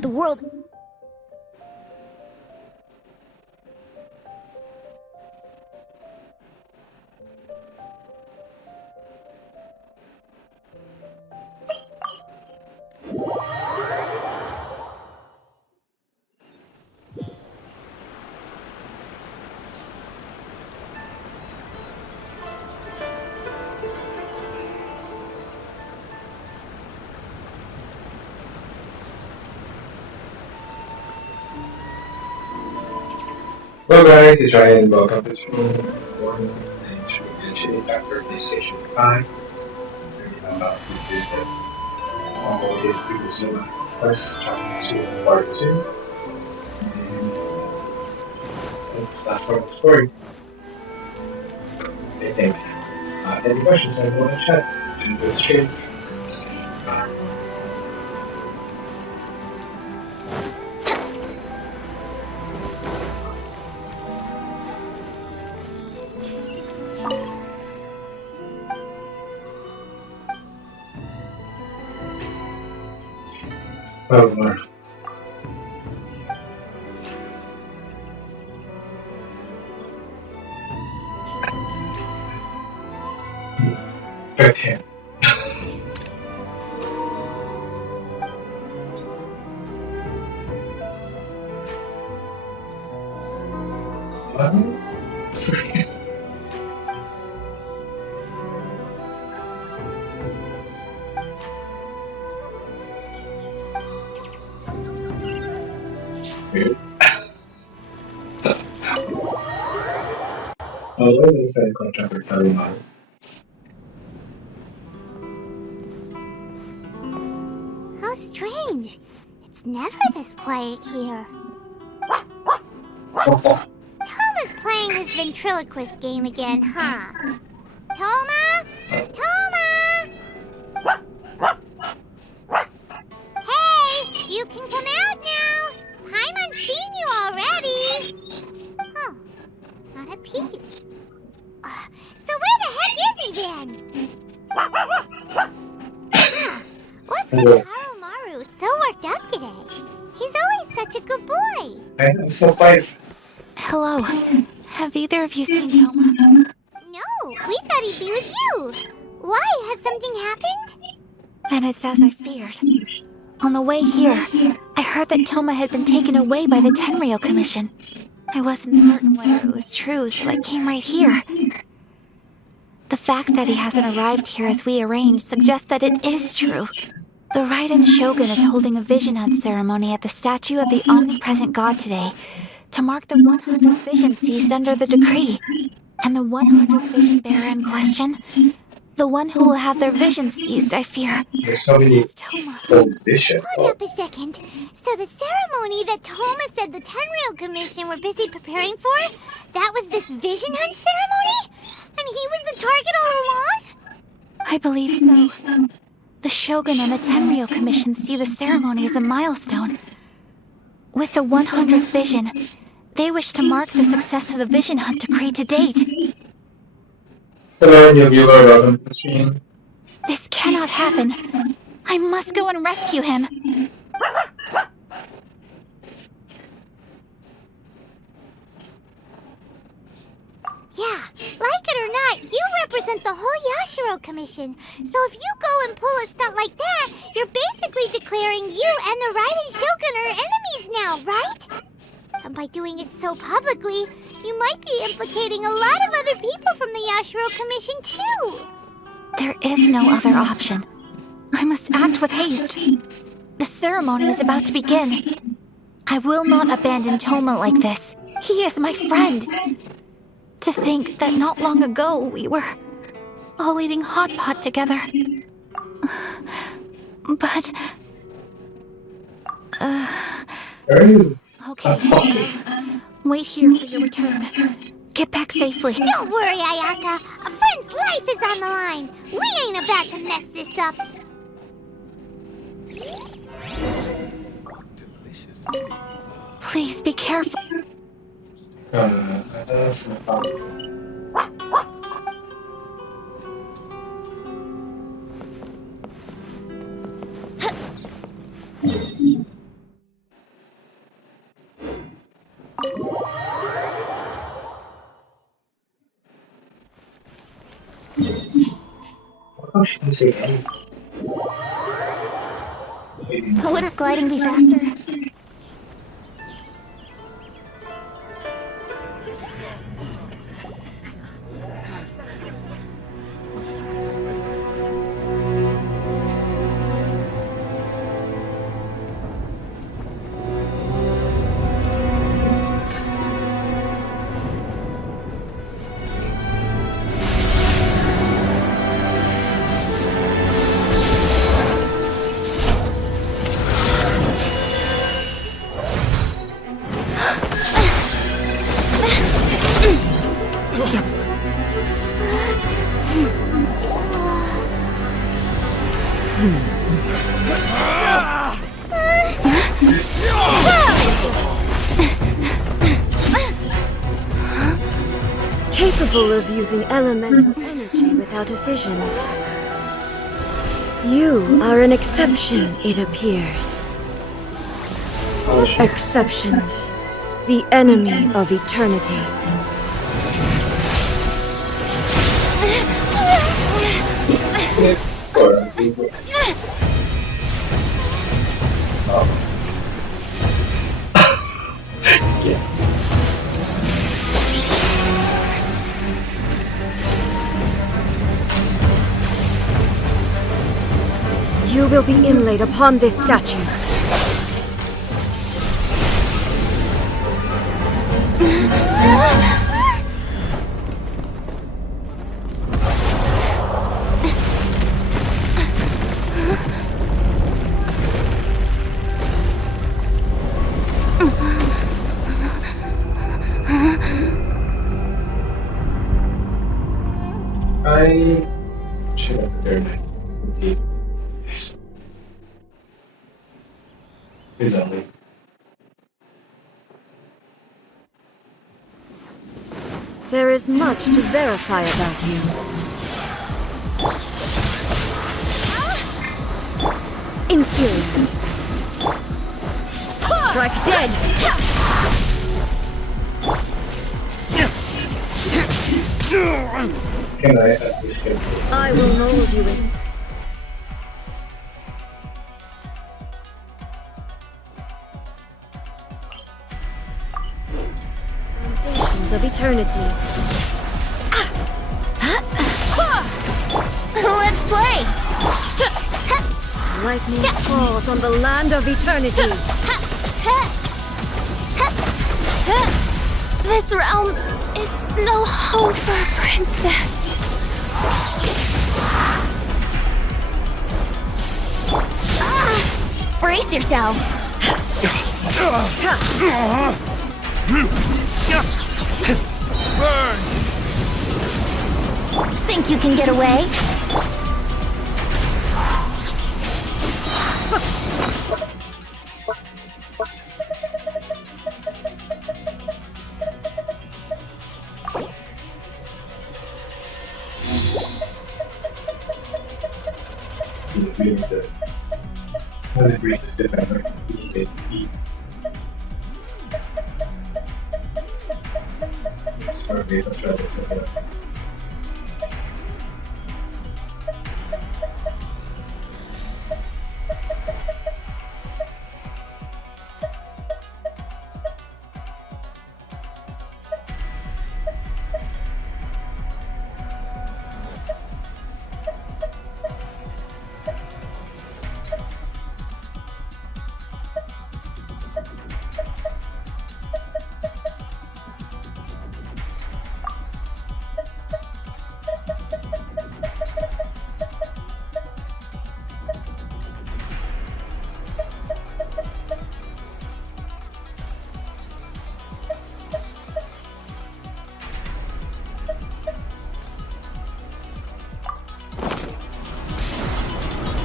The world... Hello guys, it's Ryan and welcome to Stream 1 and show Genshin Chapter Station 5. And we have some vision in Inazuma Quest Chapter 2 Part 2. And let's start the story. I think. Any questions, everyone in chat? And go straight. Oh, Lord. Okay. What? Sorry. Sweet. Although they said contract with Karimar. How strange. It's never this quiet here. Toma's playing his ventriloquist game again, huh? Toma? Toma! Hey, you can come out now. Paimon's seen you already. Oh, not a peep. So where the heck is he then? What's got Harumaru so worked up today? He's always such a good boy. I am so quiet. Hello. Have either of you seen Toma? No, we thought he'd be with you. Why? Has something happened? Then it's as I feared. On the way here, I heard that Toma had been taken away by the Tenryou Commission. I wasn't certain whether it was true, so I came right here. The fact that he hasn't arrived here as we arranged suggests that it is true. The Raiden Shogun is holding a vision hunt ceremony at the statue of the omnipresent god today to mark the 100th vision seized under the decree. And the 100th vision bearer in question, the one who will have their vision seized, I fear, There's so many is Toma. old vision. Hold up a second. So the ceremony that Toma said the Tenryou Commission were busy preparing for, that was this vision hunt ceremony? And he was the target all along? I believe so. The Shogun and the Tenryou Commission see the ceremony as a milestone. With the 100th vision, they wish to mark the success of the vision hunt decree to date. Hello, new viewer, welcome to the stream. This cannot happen. I must go and rescue him. Yeah, like it or not, you represent the whole Yashiro Commission. So if you go and pull a stunt like that, you're basically declaring you and the Raiden Shogun are enemies now, right? And by doing it so publicly, you might be implicating a lot of other people from the Yashiro Commission too. There is no other option. I must act with haste. The ceremony is about to begin. I will not abandon Toma like this. He is my friend. To think that not long ago we were all eating hot pot together. But... Okay. Wait here for your return. Get back safely. Don't worry, Ayaka. A friend's life is on the line. We ain't about to mess this up. Please be careful. That's no problem. Oh, she didn't say anything. Wouldn't gliding be faster? Capable of using elemental energy without a vision. You are an exception, it appears. Exceptions. The enemy of eternity. Sorry. Oh. Yes. You will be inlaid upon this statue. I should have prepared indeed. Yes. Exactly. There is much to verify about you. Inferior. Strike dead! Can I at least get I will mold you in. Foundations of eternity. Let's play! Lightning falls on the land of eternity. This realm is no home for a princess. Brace yourselves. Burn! Think you can get away? really good? One of the greatest step as I can eat. Sorry, that's right. That's right.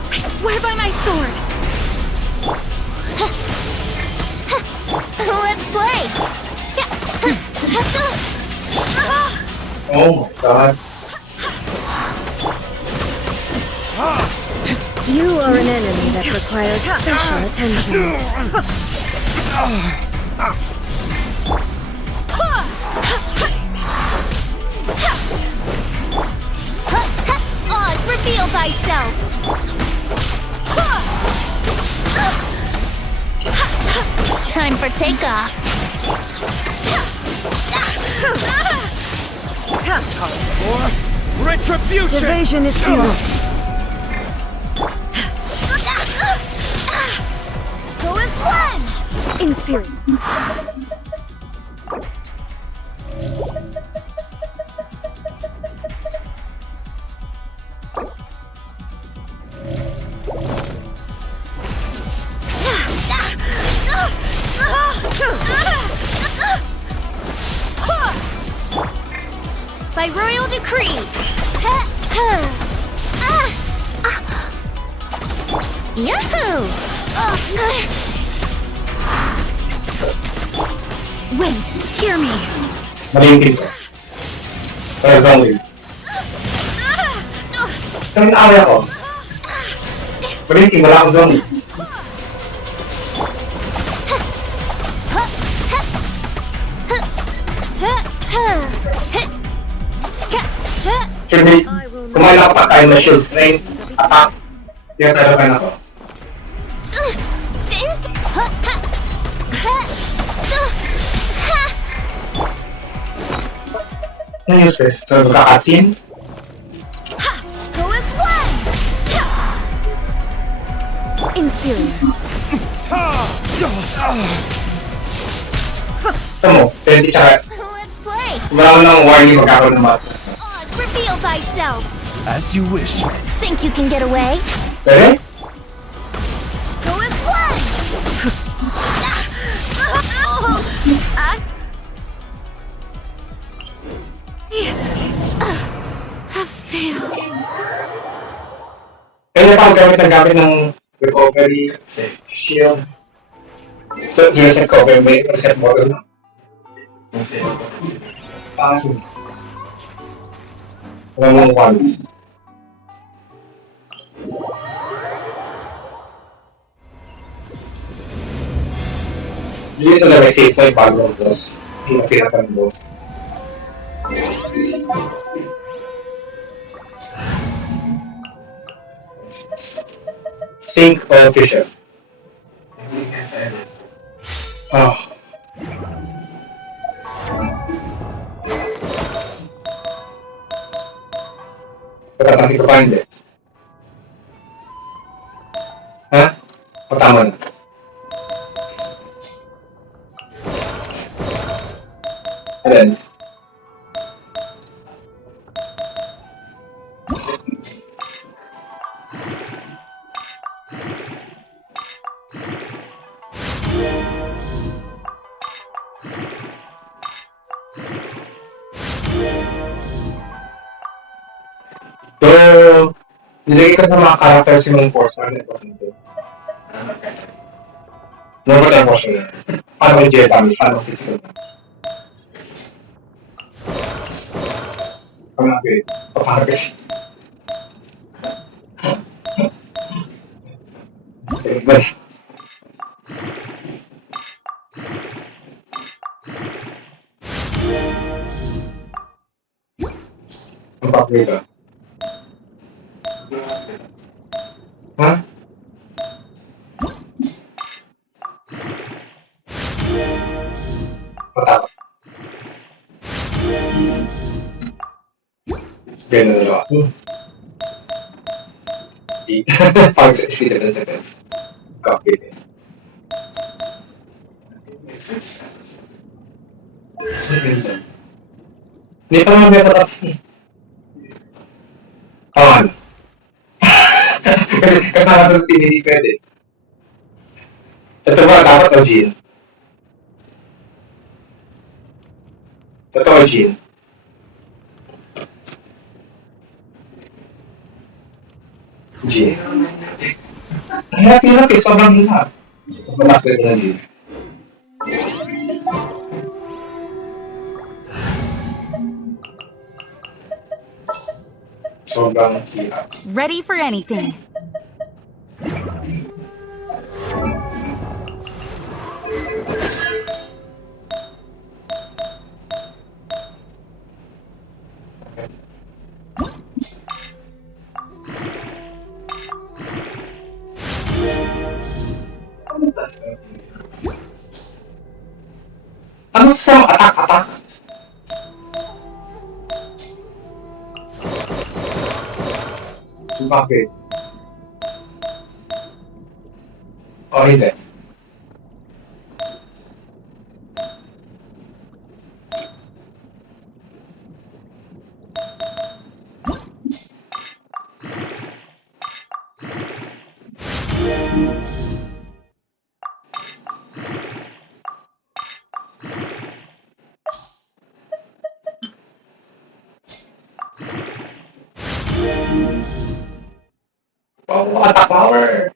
I swear by my sword! Let's play! Oh my god. You are an enemy that requires special attention. Odds Reveal thyself! Time for takeoff! Retribution! Evasion is futile. Go as one! Inferior. By royal decree! Yahoo! Wind, hear me! Mali yung kill ko. Kaya zombie. Pero naaway ako. Mali yung kill, wala akong zombie. Actually, kumain ako pagkain na shield strain. Attack. Kaya talaga ako. Ano useless? So, magka-cutscene? Go as one! Inferior. Ito mo, 20 tsaka. Let's play! Wala mo ng warning magkakaroon ng mat. Oz, reveal thyself! As you wish. Think you can get away? Pwede? Go as one! Have failed. Pwede pa gamit ng recovery shield. So, yung reset ko, may reset model na. Reset. Walang one. Hindi sa may save point bago ang boss. Hindi na pinaka ng boss. Sync official. Oh. Wala kasi ko pa hindi. Ha? O tama na. Ayan. Pero, nilagay ko sa mga characters yung force na importante. Number 10 portion na. Paano yung jet damage? Paano yung physical damage? Paano yung paano kasi? Balik. Ang papel ka. Ha? Matapos. Ganun na ako. Pag sa speed na seconds. Copy din. Hindi pa naman may patap. Paano? Kasi kasama to sa team, hindi pwede. Ito ba, dapat o Jean? Totoo, Jean. Jean. Ang hirap eh, sobrang hirap. Mas mataas ka na Jean. Sobrang hirap. Ready for anything. Ano sa atak-atak? Bakit? O hindi? Oh, attack power!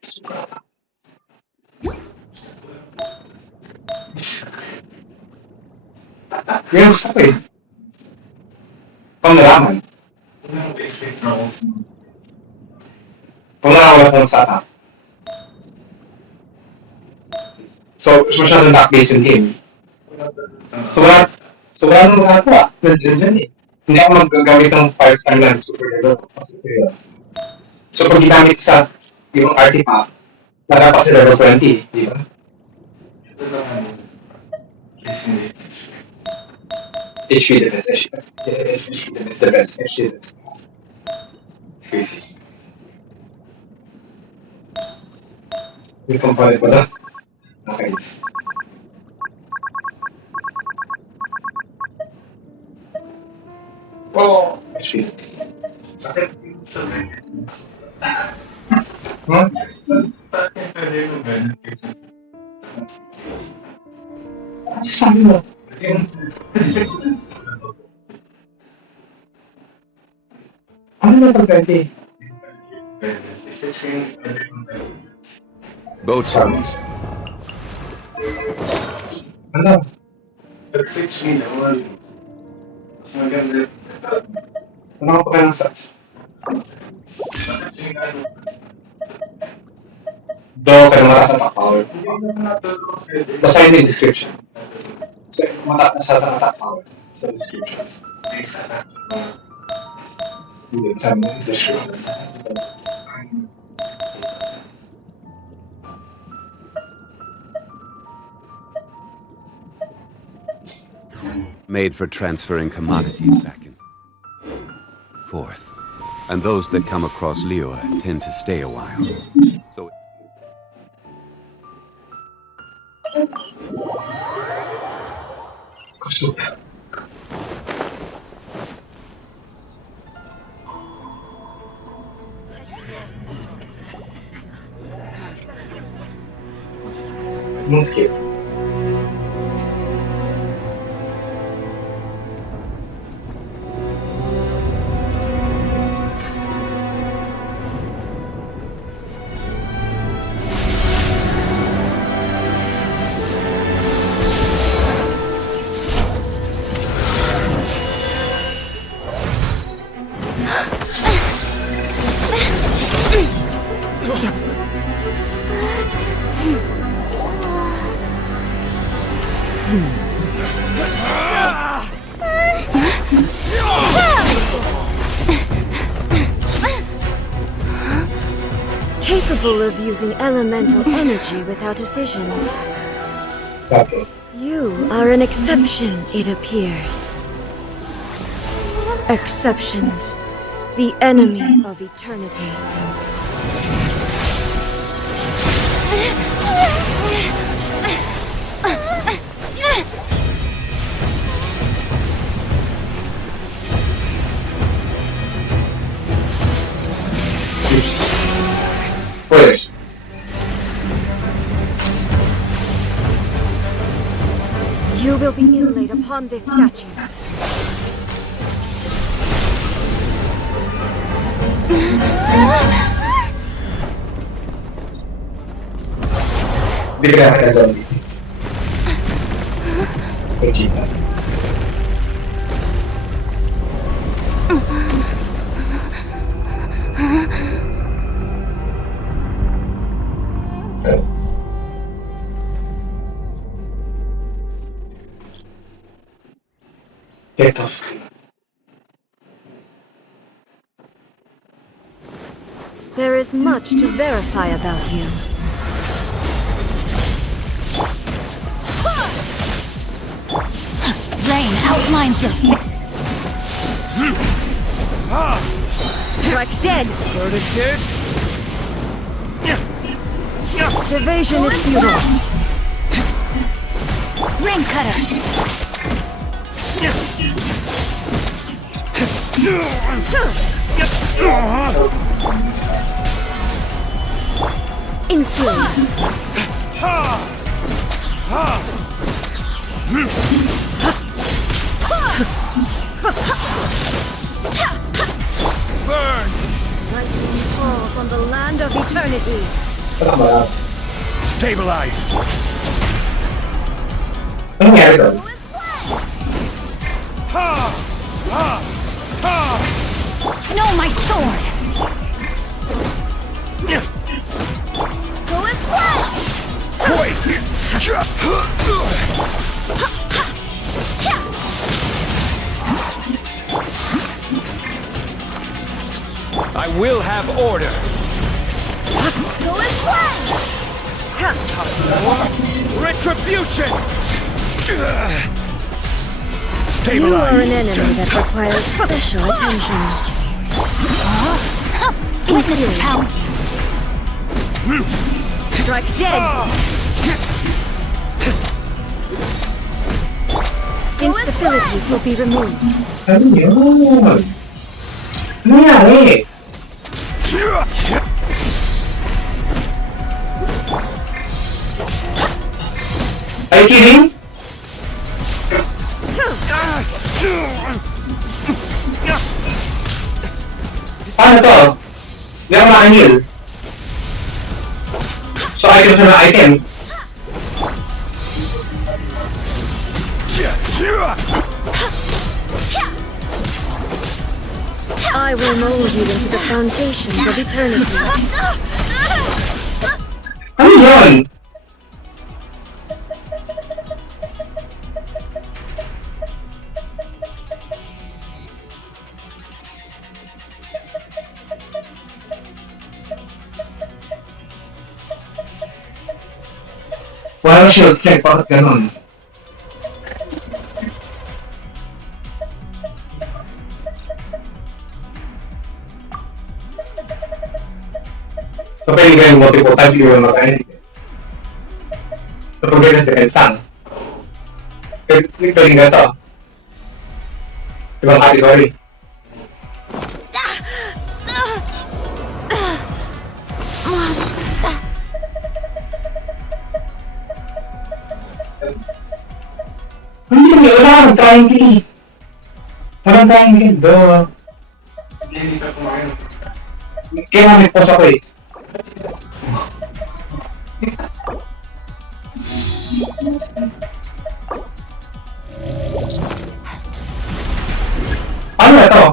Yung gusto ko eh. Kung nalaman. Kung nalaman sa attack. So, masyadong attack-based yung game. So wala nang magagawa. Nandiyan dyan eh. Hindi ako magagamit ng fire style lang super level. So pag ginamit sa yung artifact, nalapas sa level 20, di ba? HP the best, HP the best, HP the best. Crazy. May kampalit pala. Nakainis. Oh, HP the best. Huh? Sabi mo. Ano na pag-20? Both sides. Ano? Ano ka pa kaya ng stats? Do kayo mataas na power. Basta yun yung description. So, mataas na attack power sa description. Hindi, sabi mo yung description. Made for transferring commodities back and forth. And those that come across Liyue tend to stay a while. So Gusto. Nung skip. Capable of using elemental energy without a fission. Okay. You are an exception, it appears. Exceptions. The enemy of eternity. Spoilers. You will be inlaid upon this statue. Bigla ka na zombie. Vegeta. Tetos. There is much to verify about you. outlines your face. Strike dead! Verdict Evasion is futile. Ring cutter. Influence. Burn! Lightning falls on the land of eternity. Tama. Stabilize! Ano nangyari doon? No, my sword. Quake! I will have order! Retribution! You are Stabilize! an enemy that requires special attention. Witness power. Strike dead! Instabilities will be removed. Ano yun? Ano nangyari? Are you kidding? Paano to? Hindi ako maka-heal. So items na items. I will mold you into the foundations of eternity. Ano yun? Walang shield strength, bakit ganon? So pwede gawin multiple times siguro makain. So pag gawin sa isang, pwede ganito. Ibang category. Hindi, wala kang triangle. Parang triangle, duh. Kaya nga nag-pause ako eh. Ano na to?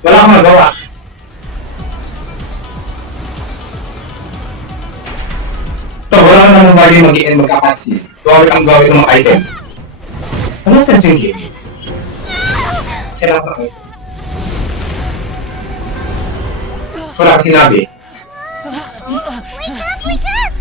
Wala akong magawa. Ito, wala ka naman bagay mag-i-end magkapansin. Gawin ang gawin ng mga items. Ano sense yung game? Sila ko na items. So wala ka sinabi. Wake up! Wake up!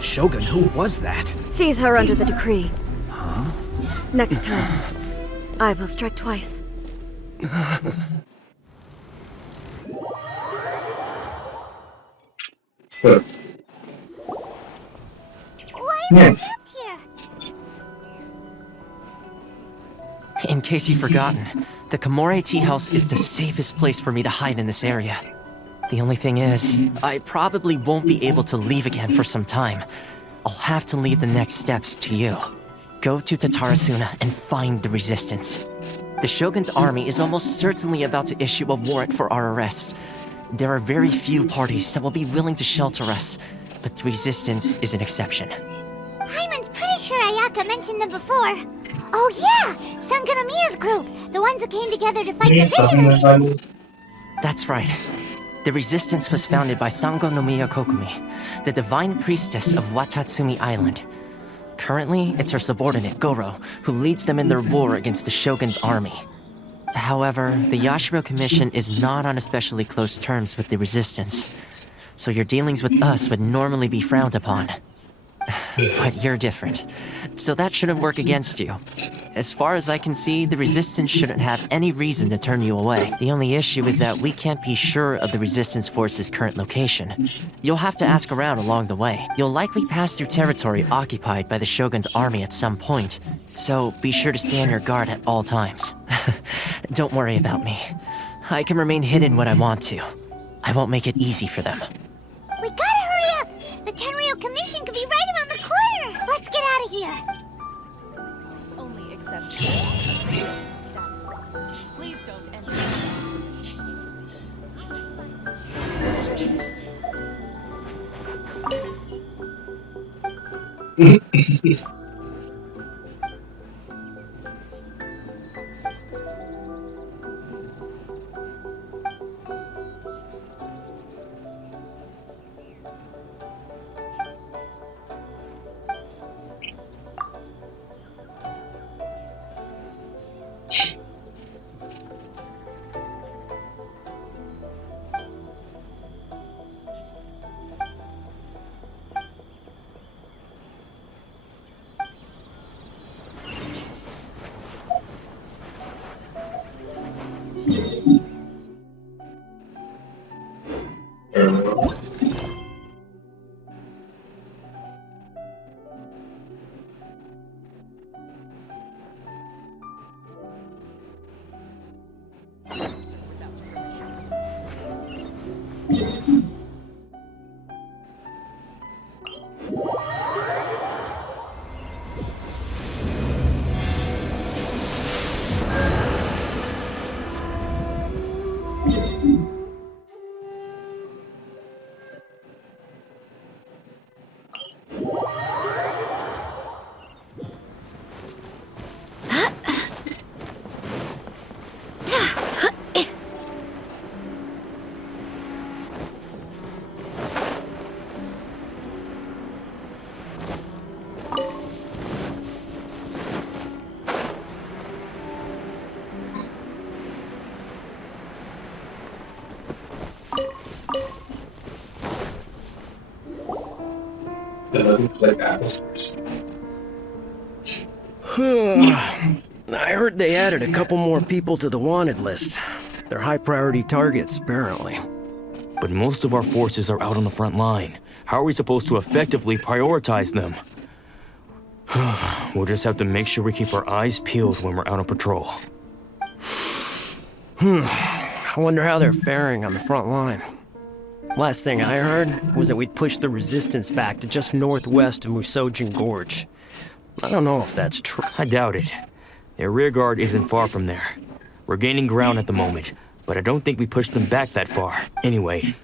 Shogun, who was that? Seize her under the decree. Next time, I will strike twice. Good. Why Yeah. are you here? In case you've forgotten, the Komore Tea House is the safest place for me to hide in this area. The only thing is, I probably won't be able to leave again for some time. I'll have to leave the next steps to you. Go to Tatarasuna and find the resistance. The Shogun's army is almost certainly about to issue a warrant for our arrest. There are very few parties that will be willing to shelter us, but the Resistance is an exception. Paimon's pretty sure Ayaka mentioned them before. Oh yeah! Sangonomiya's group! The ones who came together to fight the visitors! That's right. The Resistance was founded by Sangonomiya Kokumi, the divine priestess of Watatsumi Island. Currently, it's her subordinate, Goro, who leads them in their war against the Shogun's army. However, the Yashiro Commission is not on especially close terms with the Resistance, so your dealings with us would normally be frowned upon. But you're different, so that shouldn't work against you. As far as I can see, the Resistance shouldn't have any reason to turn you away. The only issue is that we can't be sure of the Resistance force's current location. You'll have to ask around along the way. You'll likely pass through territory occupied by the Shogun's army at some point, so be sure to stay on your guard at all times. Don't worry about me. I can remain hidden when I want to. I won't make it easy for them. We gotta hurry up! The Tenryou Commission could be right around the corner! Let's get out of here! Only accepts status. Please don't enter. Like atmospheres. I heard they added a couple more people to the wanted list. They're high priority targets, apparently. But most of our forces are out on the front line. How are we supposed to effectively prioritize them? We'll just have to make sure we keep our eyes peeled when we're out on patrol. I wonder how they're faring on the front line. Last thing I heard was that we'd pushed the Resistance back to just northwest of Musojin Gorge. I don't know if that's true. I doubt it. Their rear guard isn't far from there. We're gaining ground at the moment, but I don't think we pushed them back that far. Anyway,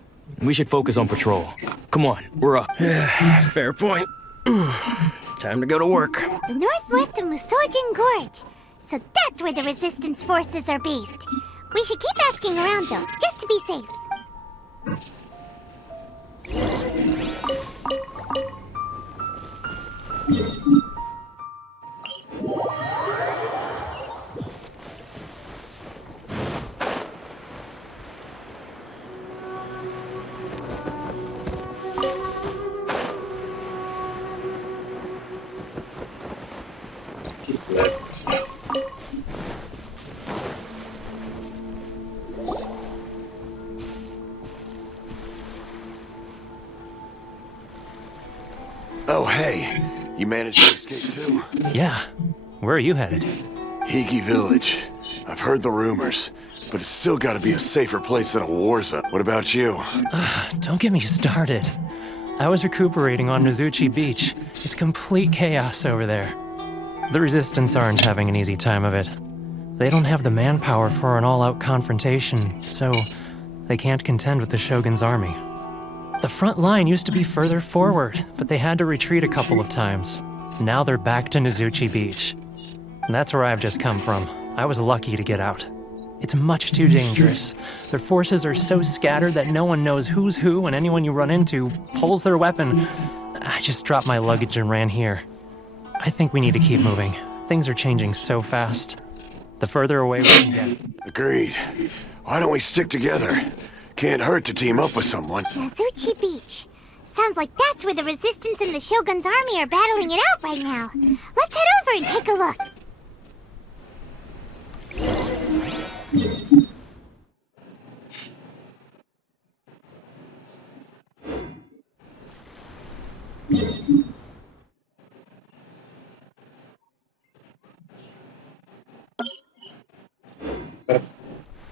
we should focus on patrol. Come on, we're up. Fair point. Time to go to work. The northwest of Musojin Gorge. So that's where the Resistance forces are based. We should keep asking around though, just to be safe. Keep letting this out. Oh, hey. You managed to escape too? Yeah. Where are you headed? Higi Village. I've heard the rumors, but it's still gotta be a safer place than a war zone. What about you? Don't get me started. I was recuperating on Nozuchi Beach. It's complete chaos over there. The Resistance aren't having an easy time of it. They don't have the manpower for an all-out confrontation, so they can't contend with the Shogun's army. The front line used to be further forward, but they had to retreat a couple of times. Now they're back to Nizuchi Beach. And that's where I've just come from. I was lucky to get out. It's much too dangerous. Their forces are so scattered that no one knows who's who, and anyone you run into pulls their weapon. I just dropped my luggage and ran here. I think we need to keep moving. Things are changing so fast. The further away we can get. Agreed. Why don't we stick together? Can't hurt to team up with someone. Nizuchi Beach. Sounds like that's where the Resistance and the Shogun's army are battling it out right now. Let's head over and take a look.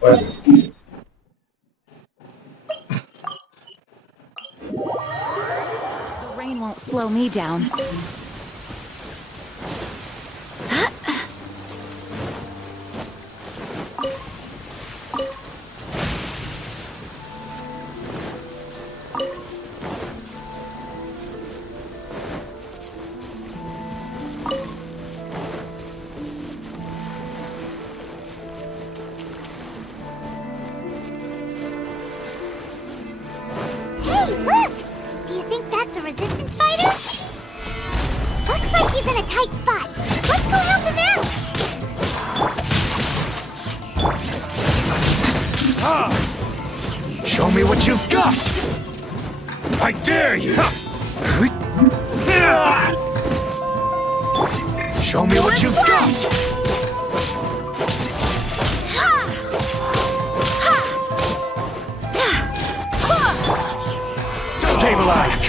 What? The rain won't slow me down. Hey, look! Do you think that's a Resistance fighter? Looks like he's in a tight spot. Let's go help him out! Show me what you've got! I dare you! Show me what you've got! Stabilize!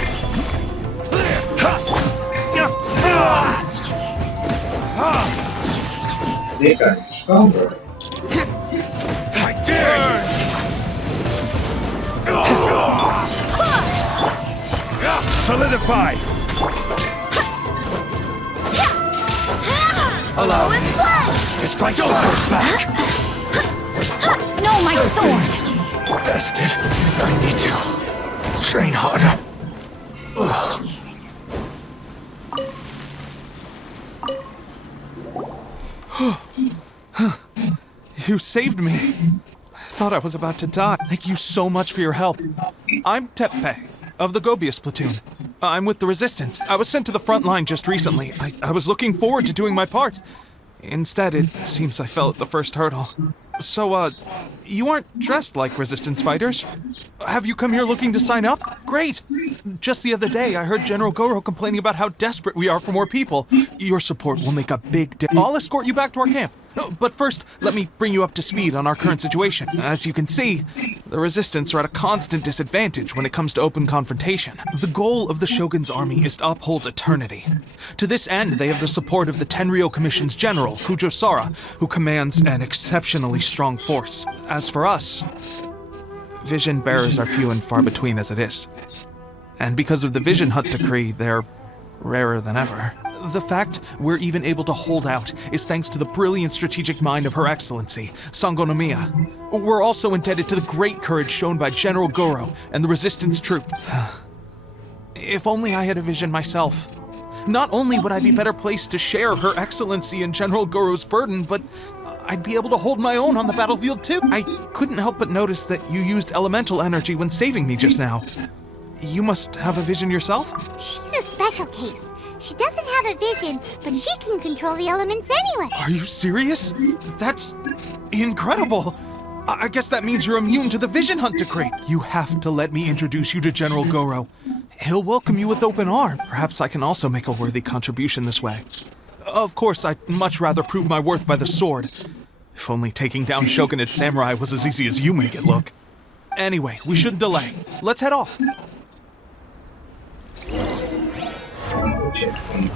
They got stronger. I dare you! Solidify! Allow me. It's like Joker's back! No, my sword! Bested. I need to train harder. Ugh. You saved me. I thought I was about to die. Thank you so much for your help. I'm Teppei, of the Gobius platoon. I'm with the Resistance. I was sent to the front line just recently. I was looking forward to doing my part. Instead, it seems I fell at the first hurdle. So, you aren't dressed like Resistance fighters? Have you come here looking to sign up? Great! Just the other day, I heard General Goro complaining about how desperate we are for more people. Your support will make a big difference. I'll escort you back to our camp. But first, let me bring you up to speed on our current situation. As you can see, the Resistance are at a constant disadvantage when it comes to open confrontation. The goal of the Shogun's army is to uphold eternity. To this end, they have the support of the Tenryou Commission's general, Kujosara, who commands an exceptionally strong force. As for us, vision bearers are few and far between as it is. And because of the Vision Hut decree, they're rarer than ever. The fact we're even able to hold out is thanks to the brilliant strategic mind of Her Excellency, Sangonomiya. We're also indebted to the great courage shown by General Goro and the Resistance troop. If only I had a vision myself. Not only would I be better placed to share Her Excellency and General Goro's burden, but I'd be able to hold my own on the battlefield too. I couldn't help but notice that you used elemental energy when saving me just now. You must have a vision yourself? She's a special case. She doesn't have a vision, but she can control the elements anyway. Are you serious? That's incredible. I guess that means you're immune to the Vision Hunt decree. You have to let me introduce you to General Goro. He'll welcome you with open arms. Perhaps I can also make a worthy contribution this way. Of course, I'd much rather prove my worth by the sword. If only taking down Shogunate Samurai was as easy as you make it look. Anyway, we shouldn't delay. Let's head off. Check some.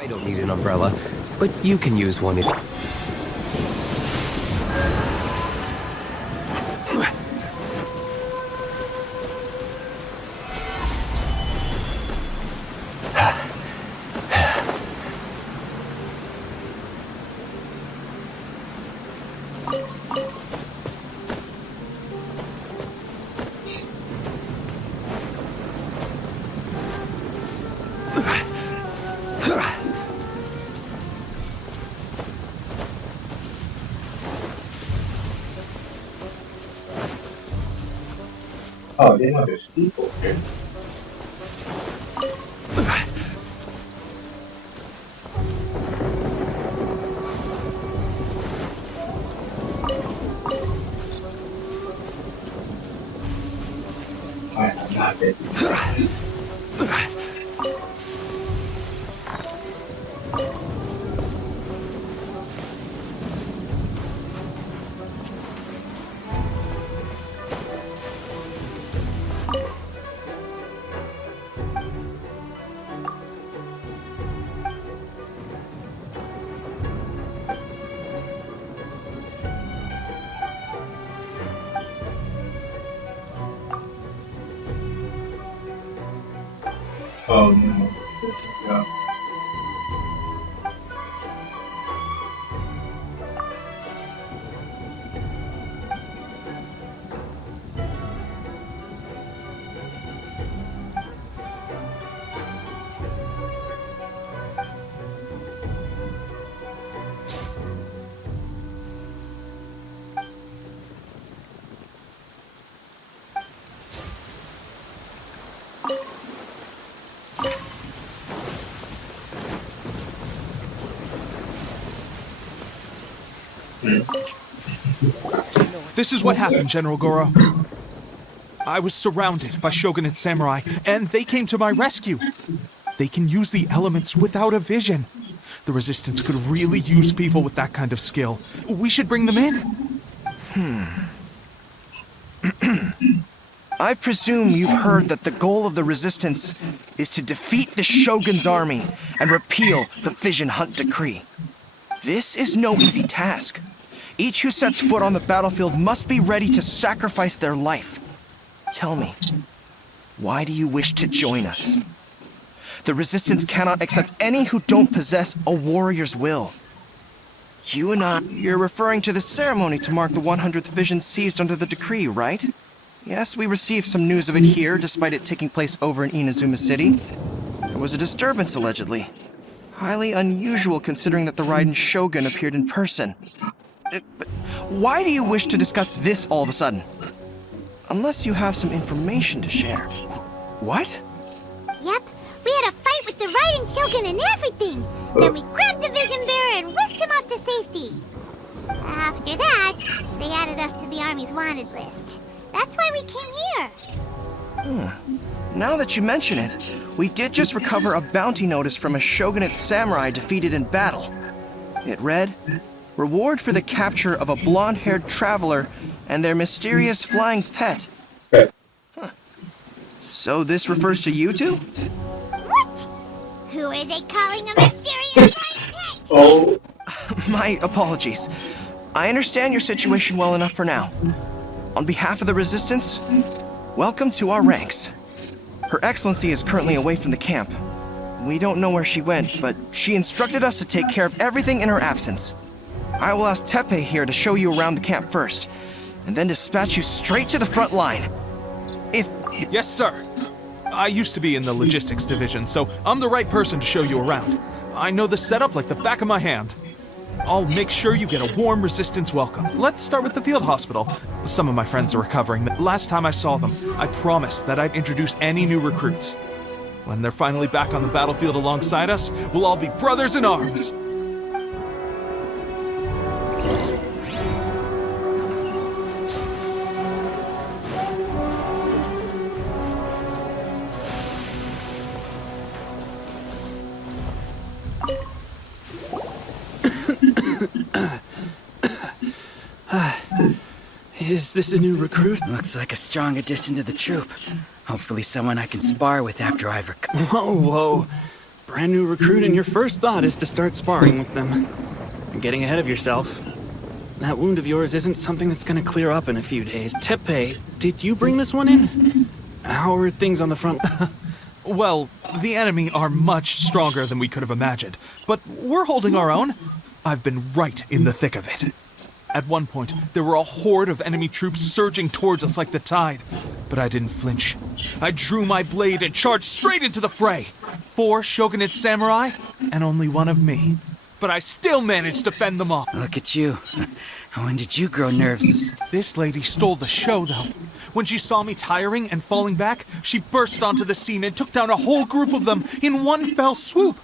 I don't need an umbrella, but you can use one if... Oh, they know there's people here. I'm not ready. Oh no, this go. This is what happened, General Goro. I was surrounded by shogunate samurai, and they came to my rescue. They can use the elements without a vision. The Resistance could really use people with that kind of skill. We should bring them in. I presume you've heard that the goal of the Resistance is to defeat the Shogun's army and repeal the Vision Hunt Decree. This is no easy task. Each who sets foot on the battlefield must be ready to sacrifice their life. Tell me, why do you wish to join us? The Resistance cannot accept any who don't possess a warrior's will. You and I... You're referring to the ceremony to mark the 100th Vision seized under the decree, right? Yes, we received some news of it here, despite it taking place over in Inazuma City. There was a disturbance, allegedly. Highly unusual considering that the Raiden Shogun appeared in person. But why do you wish to discuss this all of a sudden? Unless you have some information to share. What? Yep, we had a fight with the Raiden Shogun and everything. Then we grabbed the Vision Bearer and whisked him off to safety. After that, they added us to the Army's wanted list. That's why we came here. Now that you mention it, we did just recover a bounty notice from a Shogunate samurai defeated in battle. It read, "Reward for the capture of a blonde-haired traveler and their mysterious flying pet." Huh. So this refers to you two? What? Who are they calling a mysterious flying pet? Oh. My apologies. I understand your situation well enough for now. On behalf of the Resistance, welcome to our ranks. Her Excellency is currently away from the camp. We don't know where she went, but she instructed us to take care of everything in her absence. I will ask Teppei here to show you around the camp first, and then dispatch you straight to the front line. Yes, sir. I used to be in the logistics division, so I'm the right person to show you around. I know the setup like the back of my hand. I'll make sure you get a warm Resistance welcome. Let's start with the field hospital. Some of my friends are recovering. Last time I saw them, I promised that I'd introduce any new recruits. When they're finally back on the battlefield alongside us, we'll all be brothers in arms. Is this a new recruit? Looks like a strong addition to the troop. Hopefully someone I can spar with after I've recovered. Whoa. brand new recruit and your first thought is to start sparring with them. You're getting ahead of yourself. That wound of yours isn't something that's gonna clear up in a few days. Tepe, did you bring this one in? How are things on the front? Well, the enemy are much stronger than we could have imagined, but we're holding our own. I've been right in the thick of it. At one point, there were a horde of enemy troops surging towards us like the tide, but I didn't flinch. I drew my blade and charged straight into the fray. 4 shogunate samurai, and only one of me. But I still managed to fend them off. Look at you. When did you grow nerves of This lady stole the show, though. When she saw me tiring and falling back, she burst onto the scene and took down a whole group of them in one fell swoop.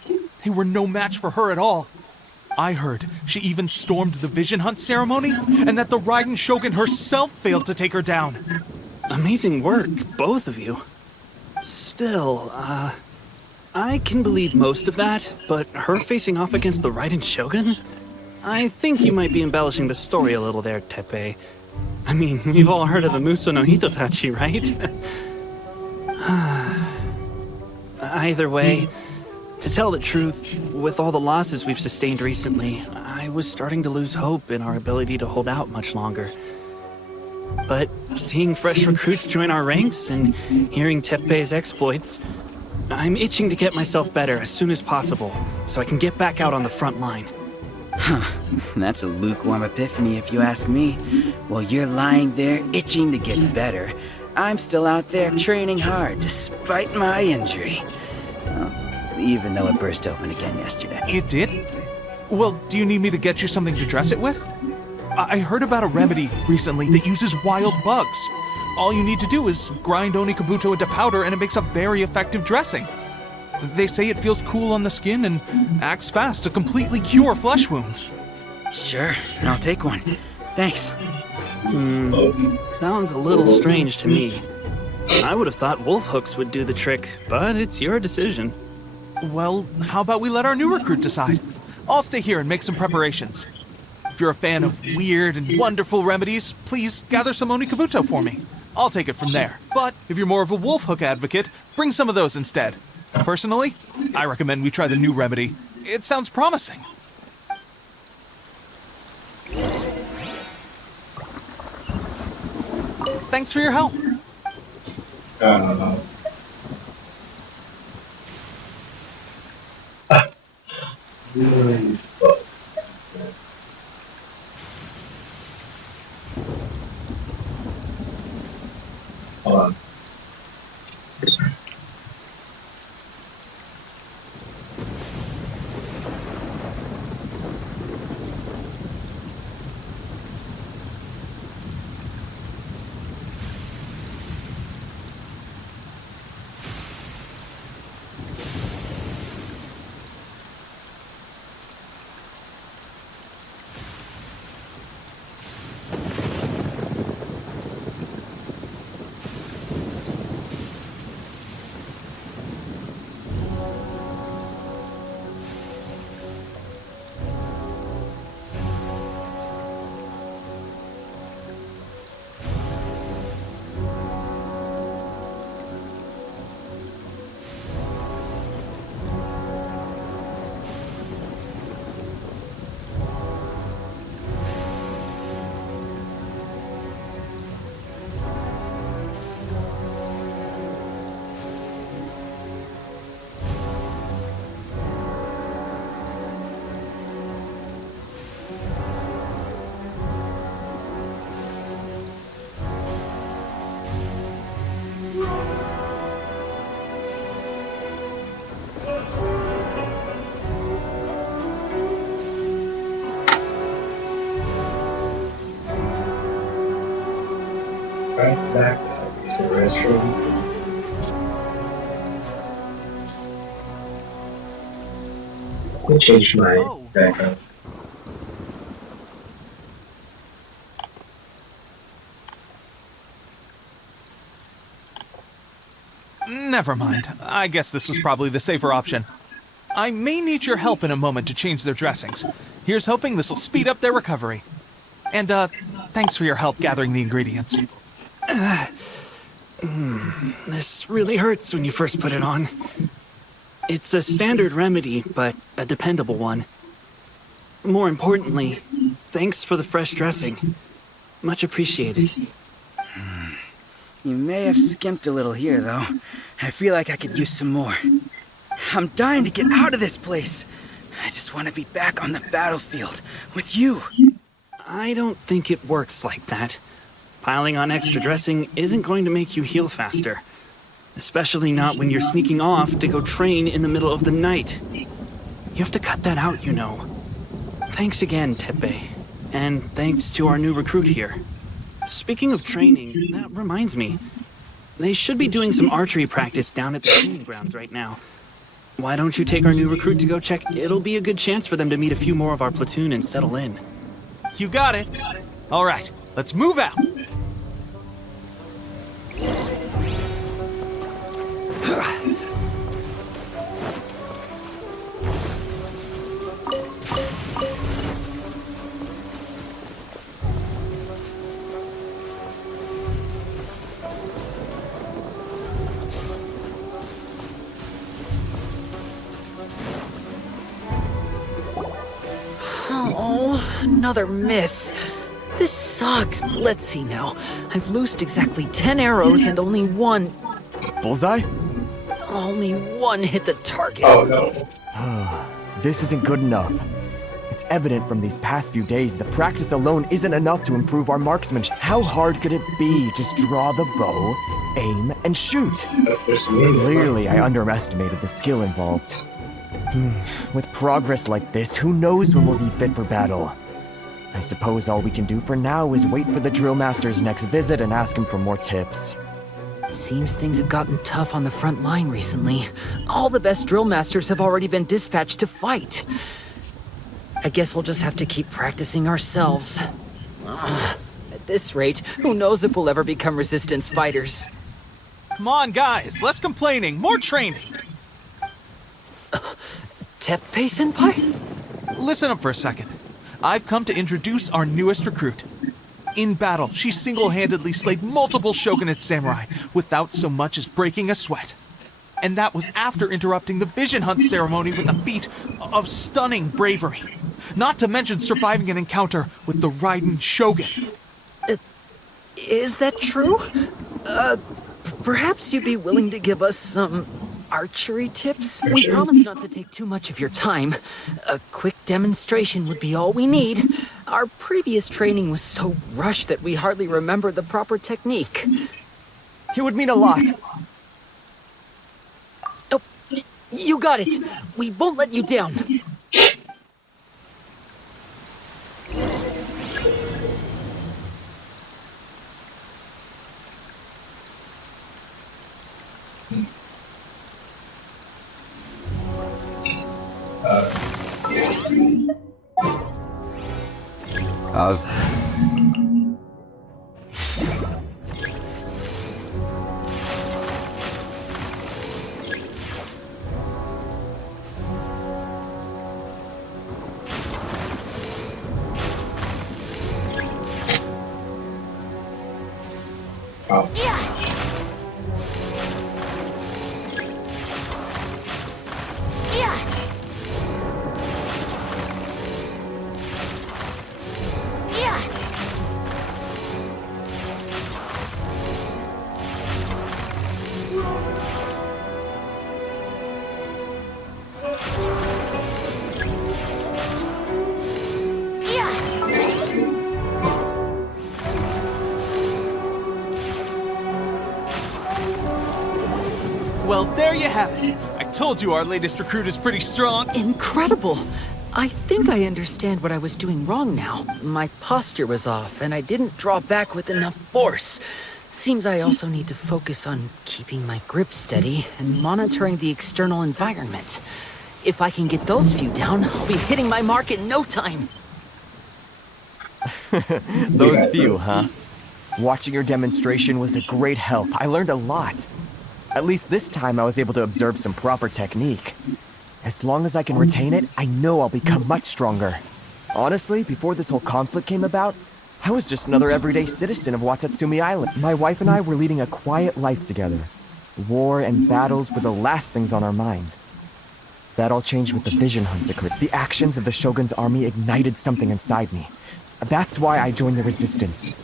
They were no match for her at all. I heard she even stormed the vision hunt ceremony, and that the Raiden Shogun herself failed to take her down. Amazing work, both of you. Still, I can believe most of that, but her facing off against the Raiden Shogun? I think you might be embellishing the story a little there, Tepe. I mean, we've all heard of the Muso no Hitotachi, right? Either way, to tell the truth, with all the losses we've sustained recently, I was starting to lose hope in our ability to hold out much longer. But seeing fresh recruits join our ranks and hearing Tepe's exploits, I'm itching to get myself better as soon as possible, so I can get back out on the front line. Huh. That's a lukewarm epiphany if you ask me. While you're lying there itching to get better, I'm still out there training hard despite my injury. Well, even though it burst open again yesterday. It did? Well, do you need me to get you something to dress it with? I heard about a remedy recently that uses wild bugs. All you need to do is grind Onikabuto into powder and it makes a very effective dressing. They say it feels cool on the skin and acts fast to completely cure flesh wounds. Sure, I'll take one. Thanks. Sounds a little strange to me. I would have thought wolf hooks would do the trick, but it's your decision. Well, how about we let our new recruit decide? I'll stay here and make some preparations. If you're a fan of weird and wonderful remedies, please gather some Onikabuto for me. I'll take it from there. But if you're more of a wolf hook advocate, bring some of those instead. Personally, I recommend we try the new remedy. It sounds promising. Thanks for your help. These bugs. Hold on. Right back to use the restroom. Let me change my background. Never mind. I guess this was probably the safer option. I may need your help in a moment to change their dressings. Here's hoping this will speed up their recovery. And, thanks for your help gathering the ingredients. This really hurts when you first put it on. It's a standard remedy, but a dependable one. More importantly, thanks for the fresh dressing. Much appreciated. You may have skimped a little here, though. I feel like I could use some more. I'm dying to get out of this place. I just want to be back on the battlefield with you. I don't think it works like that. Piling on extra dressing isn't going to make you heal faster. Especially not when you're sneaking off to go train in the middle of the night. You have to cut that out, you know. Thanks again, Teppei. And thanks to our new recruit here. Speaking of training, that reminds me. They should be doing some archery practice down at the training grounds right now. Why don't you take our new recruit to go check? It'll be a good chance for them to meet a few more of our platoon and settle in. You got it. All right, let's move out. Oh, another miss. This sucks. Let's see now. I've loosed exactly 10 arrows and only one... Bullseye? Only one hit the target. Oh, no. This isn't good enough. It's evident from these past few days that practice alone isn't enough to improve our marksmanship. How hard could it be? Just draw the bow, aim, and shoot. Clearly, I underestimated the skill involved. With progress like this, who knows when we'll be fit for battle? I suppose all we can do for now is wait for the drill master's next visit and ask him for more tips. Seems things have gotten tough on the front line recently. All the best drill masters have already been dispatched to fight. I guess we'll just have to keep practicing ourselves. At this rate, who knows if we'll ever become resistance fighters. Come on, guys, less complaining, more training. Teppei-senpai? Listen up for a second. I've come to introduce our newest recruit. In battle, she single-handedly slayed multiple shogunate samurai without so much as breaking a sweat. And that was after interrupting the vision hunt ceremony with a feat of stunning bravery. Not to mention surviving an encounter with the Raiden Shogun. Is that true? Perhaps you'd be willing to give us some archery tips? We promise not to take too much of your time. A quick demonstration would be all we need. Our previous training was so rushed that we hardly remember the proper technique. It would mean a lot. Oh, you got it. We won't let you down. How's... Well, there you have it. I told you our latest recruit is pretty strong. Incredible! I think I understand what I was doing wrong now. My posture was off, and I didn't draw back with enough force. Seems I also need to focus on keeping my grip steady and monitoring the external environment. If I can get those few down, I'll be hitting my mark in no time. Those few, huh? Watching your demonstration was a great help. I learned a lot. At least this time I was able to observe some proper technique. As long as I can retain it, I know I'll become much stronger. Honestly, before this whole conflict came about, I was just another everyday citizen of Watatsumi Island. My wife and I were leading a quiet life together. War and battles were the last things on our mind. That all changed with the vision hunt decree. The actions of the Shogun's army ignited something inside me. That's why I joined the resistance.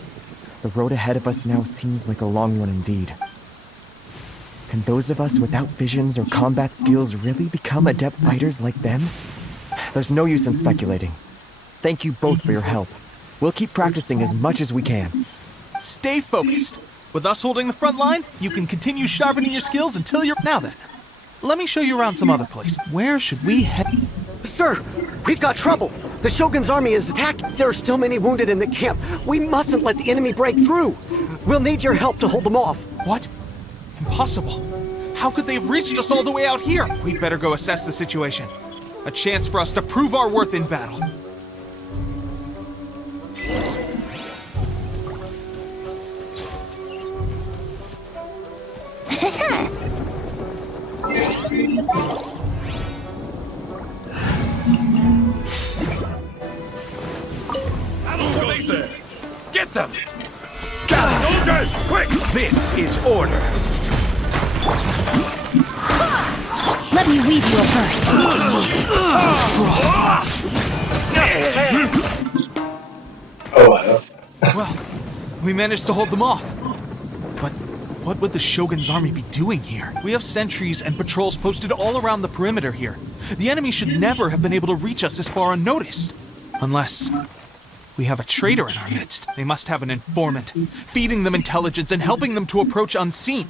The road ahead of us now seems like a long one indeed. Can those of us without visions or combat skills really become adept fighters like them? There's no use in speculating. Thank you both for your help. We'll keep practicing as much as we can. Stay focused. With us holding the front line, you can continue sharpening your skills until you're... Now then, let me show you around some other place. Where should we head? Sir, we've got trouble. The Shogun's army is attacked. There are still many wounded in the camp. We mustn't let the enemy break through. We'll need your help to hold them off. What? Impossible. How could they have reached us all the way out here? We'd better go assess the situation. A chance for us to prove our worth in battle. Get them! Gather soldiers! Quick! This is order! Let me weave you a verse. Oh, wow, that's fast. Well, we managed to hold them off. But what would the Shogun's army be doing here? We have sentries and patrols posted all around the perimeter here. The enemy should never have been able to reach us this far unnoticed. Unless we have a traitor in our midst. They must have an informant, feeding them intelligence and helping them to approach unseen.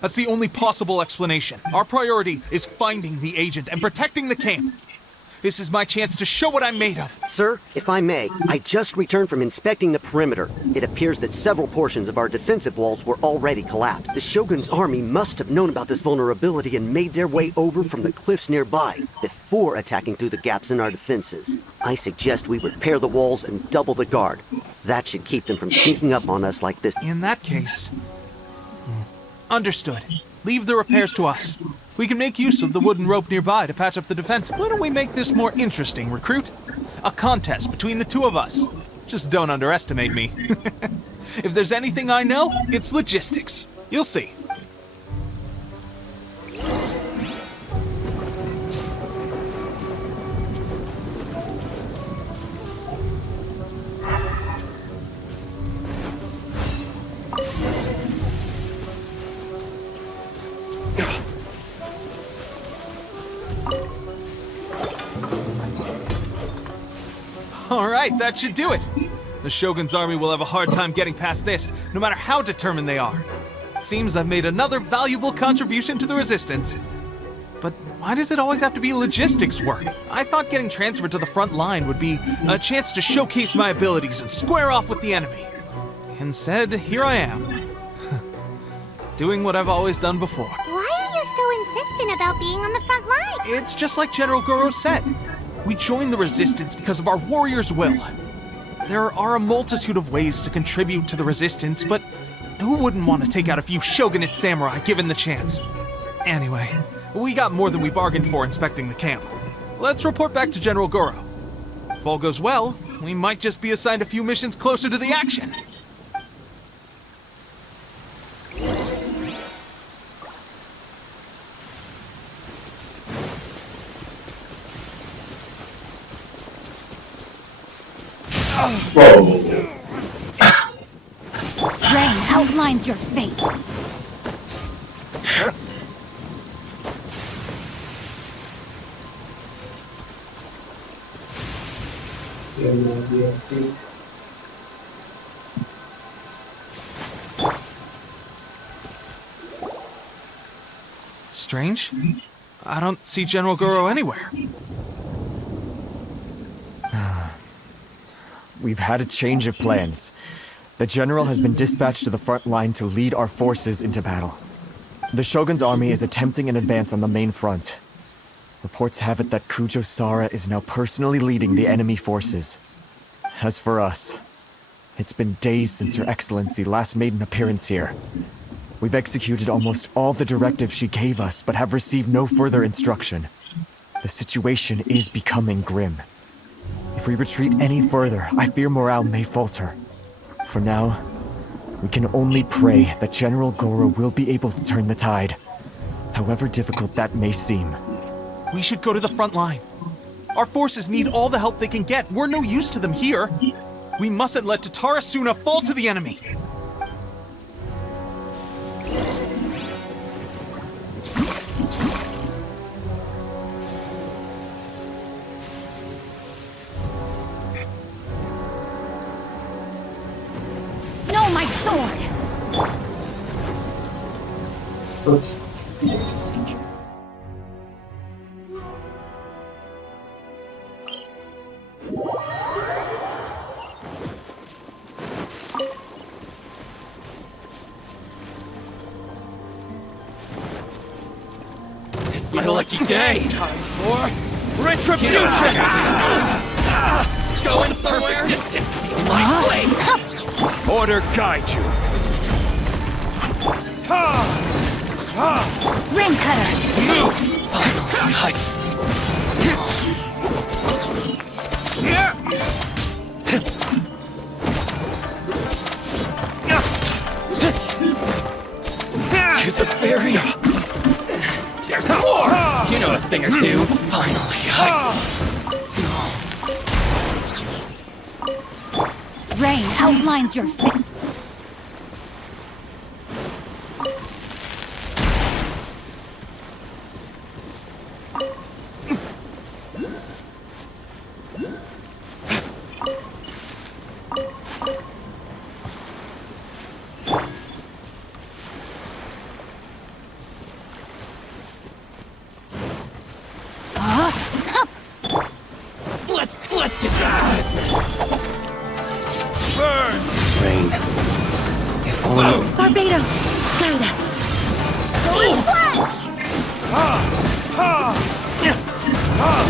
That's the only possible explanation. Our priority is finding the agent and protecting the camp. This is my chance to show what I'm made of. Sir, if I may, I just returned from inspecting the perimeter. It appears that several portions of our defensive walls were already collapsed. The Shogun's army must have known about this vulnerability and made their way over from the cliffs nearby before attacking through the gaps in our defenses. I suggest we repair the walls and double the guard. That should keep them from sneaking up on us like this. In that case... Understood. Leave the repairs to us. We can make use of the wooden rope nearby to patch up the defense. Why don't we make this more interesting, recruit? A contest between the two of us. Just don't underestimate me. If there's anything I know, it's logistics. You'll see. All right, that should do it. The Shogun's army will have a hard time getting past this, no matter how determined they are. It seems I've made another valuable contribution to the resistance. But why does it always have to be logistics work? I thought getting transferred to the front line would be a chance to showcase my abilities and square off with the enemy. Instead, here I am. Doing what I've always done before. Why are you so insistent about being on the front line? It's just like General Goro said. We joined the resistance because of our warrior's will. There are a multitude of ways to contribute to the resistance, but who wouldn't want to take out a few shogunate samurai given the chance? Anyway, we got more than we bargained for inspecting the camp. Let's report back to General Goro. If all goes well, we might just be assigned a few missions closer to the action. Whoa. Rain outlines your fate. Strange? I don't see General Goro anywhere. We've had a change of plans. The general has been dispatched to the front line to lead our forces into battle. The Shogun's army is attempting an advance on the main front. Reports have it that Kujo Sara is now personally leading the enemy forces. As for us, it's been days since Her Excellency last made an appearance here. We've executed almost all the directives she gave us, but have received no further instruction. The situation is becoming grim. If we retreat any further, I fear morale may falter. For now, we can only pray that General Goro will be able to turn the tide, however difficult that may seem. We should go to the front line. Our forces need all the help they can get. We're no use to them here. We mustn't let Tatarasuna fall to the enemy. No, my sword! Oops. It's my lucky day! Time for retribution! Going somewhere? Distance, seal my blade! Order guide you. Ring cutter! Move! To the ferry! There's more! You know a thing or two. Finally, Rain outlines your face. Let's get down to business. Burn! Rain. If only. Barbados, guide us.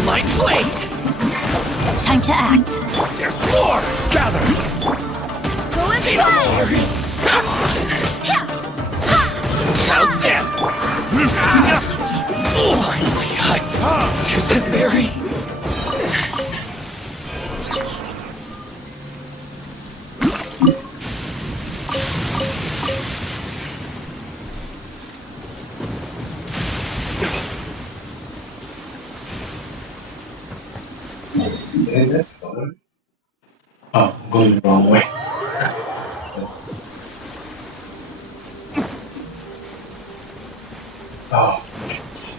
My blade! Time to act. There's more! Gather! See no more! How's this? Finally, to the very... Yeah, that's fine. Oh, I'm going the wrong way. Oh, goodness.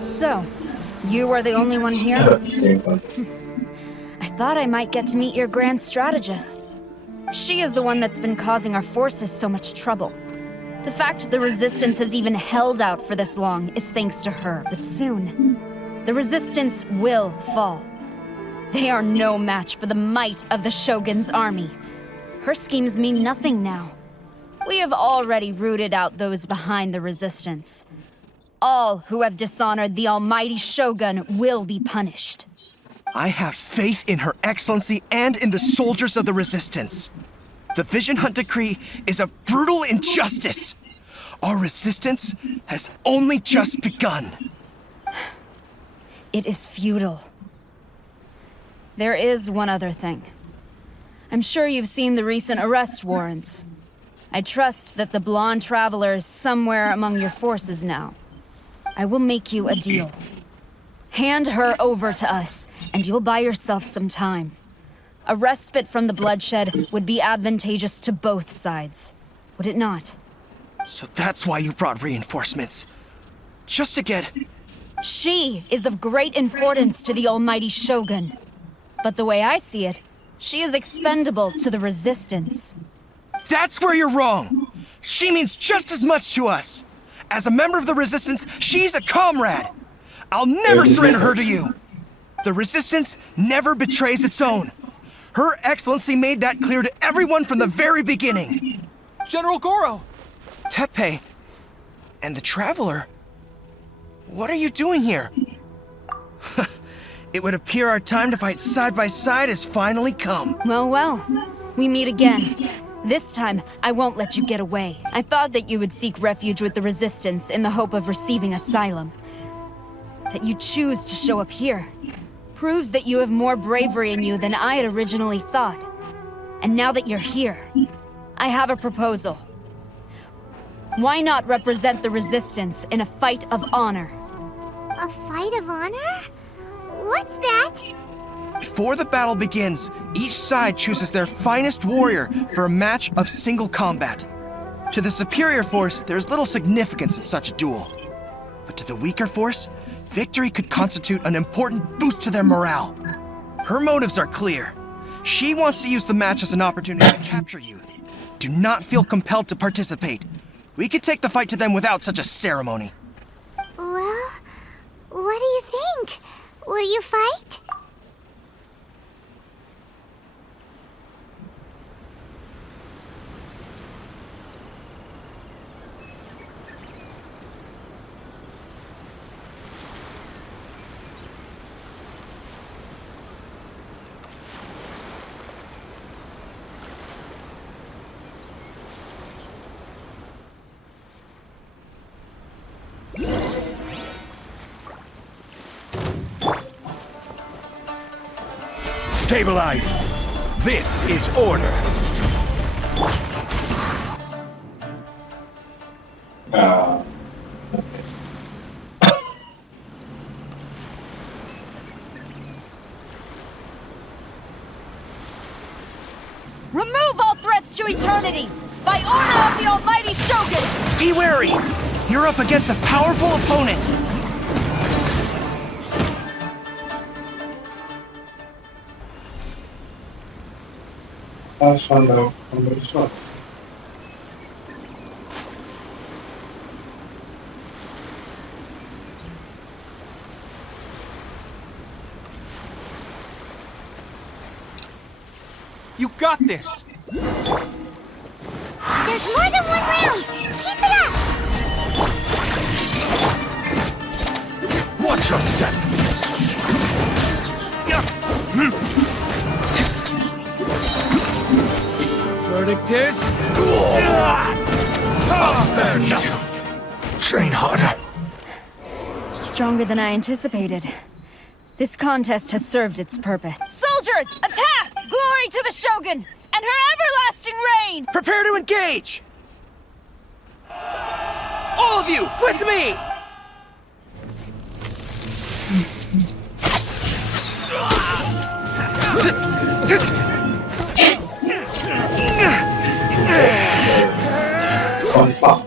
So, you are the only one here? I thought I might get to meet your grand strategist. She is the one that's been causing our forces so much trouble. The fact the Resistance has even held out for this long is thanks to her, but soon, the Resistance will fall. They are no match for the might of the Shogun's army. Her schemes mean nothing now. We have already rooted out those behind the Resistance. All who have dishonored the almighty Shogun will be punished. I have faith in Her Excellency and in the soldiers of the Resistance. The Vision Hunt Decree is a brutal injustice. Our resistance has only just begun. It is futile. There is one other thing. I'm sure you've seen the recent arrest warrants. I trust that the blonde traveler is somewhere among your forces now. I will make you a deal. Hand her over to us, and you'll buy yourself some time. A respite from the bloodshed would be advantageous to both sides, would it not? So that's why you brought reinforcements. Just to get... She is of great importance to the almighty Shogun. But the way I see it, she is expendable to the Resistance. That's where you're wrong. She means just as much to us. As a member of the Resistance, she's a comrade. I'll never surrender her to you. The Resistance never betrays its own. Her Excellency made that clear to everyone from the very beginning. General Goro! Tepe and the Traveler? What are you doing here? It would appear our time to fight side by side has finally come. Well, well. We meet again. This time, I won't let you get away. I thought that you would seek refuge with the Resistance in the hope of receiving asylum. That you choose to show up here proves that you have more bravery in you than I had originally thought. And now that you're here, I have a proposal. Why not represent the Resistance in a fight of honor? A fight of honor? What's that? Before the battle begins, each side chooses their finest warrior for a match of single combat. To the superior force, there's little significance in such a duel. But to the weaker force, victory could constitute an important boost to their morale. Her motives are clear. She wants to use the match as an opportunity to capture you. Do not feel compelled to participate. We could take the fight to them without such a ceremony. Well, what do you think? Will you fight? Stabilize! This is order! Remove all threats to eternity! By order of the Almighty Shogun! Be wary! You're up against a powerful opponent! Let's find out from the shot. You got this! There's more than one round! Keep it up! Watch your step! Verdict is... I'll spare you. Train harder. Stronger than I anticipated. This contest has served its purpose. Soldiers, attack! Glory to the Shogun and her everlasting reign! Prepare to engage! All of you, with me! On spot.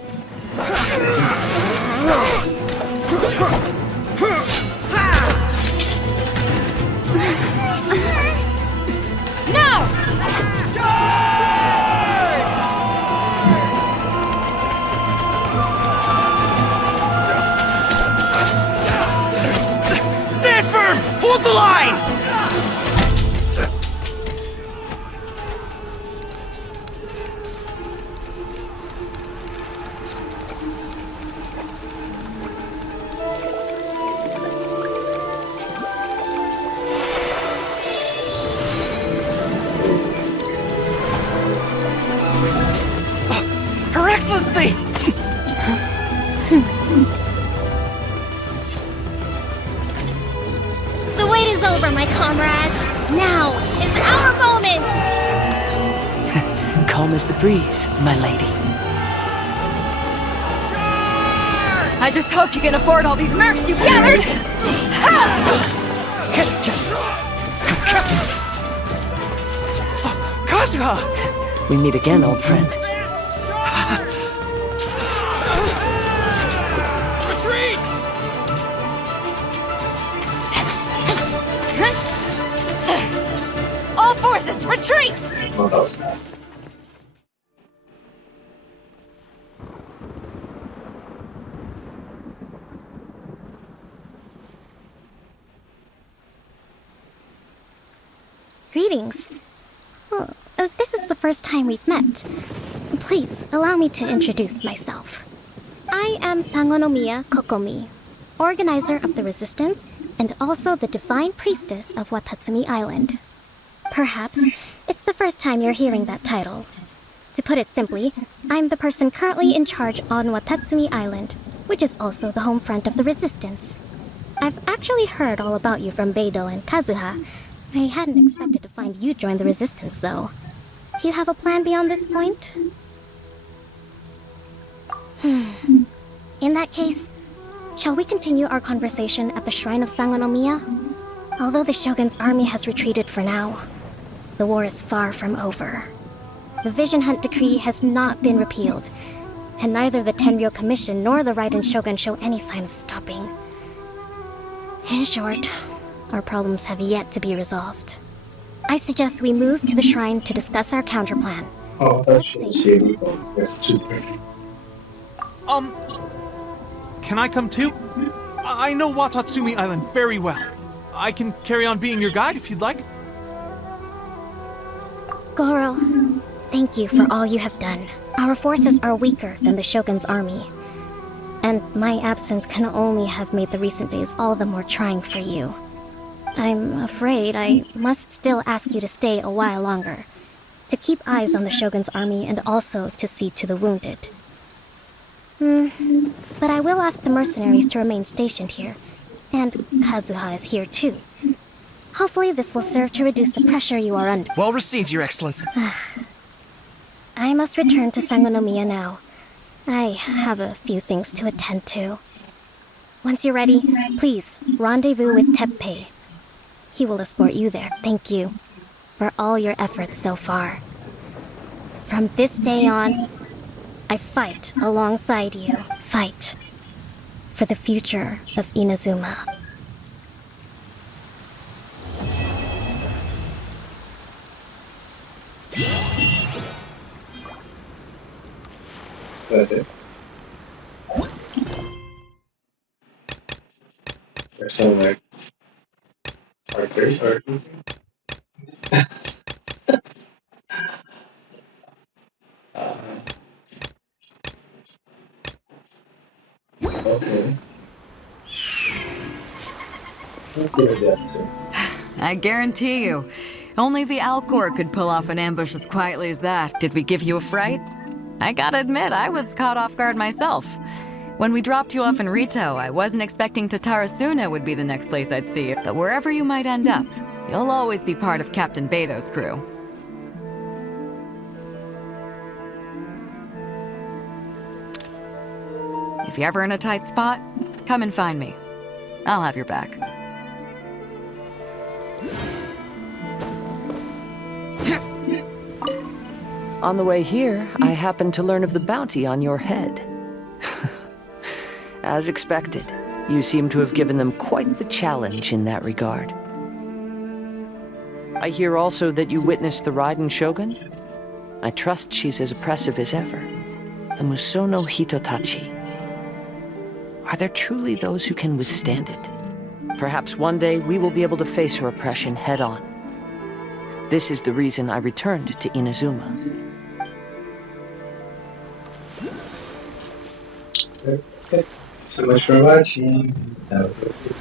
No! Stand firm! Hold the line! Her Excellency! The wait is over, my comrades. Now is our moment! Calm as the breeze, my lady. I just hope you can afford all these mercs you've gathered! Kazuha! We meet again, old friend. Retreat! All forces, retreat! What else? Greetings. Well, this is the first time we've met. Please, allow me to introduce myself. I am Sangonomiya Kokomi, organizer of the Resistance and also the Divine Priestess of Watatsumi Island. Perhaps it's the first time you're hearing that title. To put it simply, I'm the person currently in charge on Watatsumi Island, which is also the home front of the Resistance. I've actually heard all about you from Beidou and Kazuha. I hadn't expected to find you join the Resistance, though. Do you have a plan beyond this point? In that case, shall we continue our conversation at the Shrine of Sangonomiya? Although the Shogun's army has retreated for now, the war is far from over. The Vision Hunt Decree has not been repealed, and neither the Tenryou Commission nor the Raiden Shogun show any sign of stopping. In short, our problems have yet to be resolved. I suggest we move to the shrine to discuss our counterplan. Oh, that's shady. Yes, choose her. Can I come too? I know Watatsumi Island very well. I can carry on being your guide if you'd like. Goro, thank you for all you have done. Our forces are weaker than the Shogun's army, and my absence can only have made the recent days all the more trying for you. I'm afraid I must still ask you to stay a while longer, to keep eyes on the Shogun's army and also to see to the wounded. But I will ask the mercenaries to remain stationed here, and Kazuha is here too. Hopefully this will serve to reduce the pressure you are under. Well received, Your Excellency. I must return to Sangonomiya now. I have a few things to attend to. Once you're ready, please rendezvous with Teppei. He will escort you there. Thank you for all your efforts so far. From this day on, I fight alongside you. Fight for the future of Inazuma. That's it. There's some like part 3 or something. Okay. Let's see what that's soon. I guarantee you, only the Alcor could pull off an ambush as quietly as that. Did we give you a fright? I gotta admit, I was caught off guard myself. When we dropped you off in Rito, I wasn't expecting Tatarasuna would be the next place I'd see you. But wherever you might end up, you'll always be part of Captain Beidou's crew. If you're ever in a tight spot, come and find me. I'll have your back. On the way here, I happened to learn of the bounty on your head. As expected, you seem to have given them quite the challenge in that regard. I hear also that you witnessed the Raiden Shogun. I trust she's as oppressive as ever. The Musono Hitotachi. Are there truly those who can withstand it? Perhaps one day we will be able to face her oppression head-on. This is the reason I returned to Inazuma. That's it. So much for watching. Have a good day.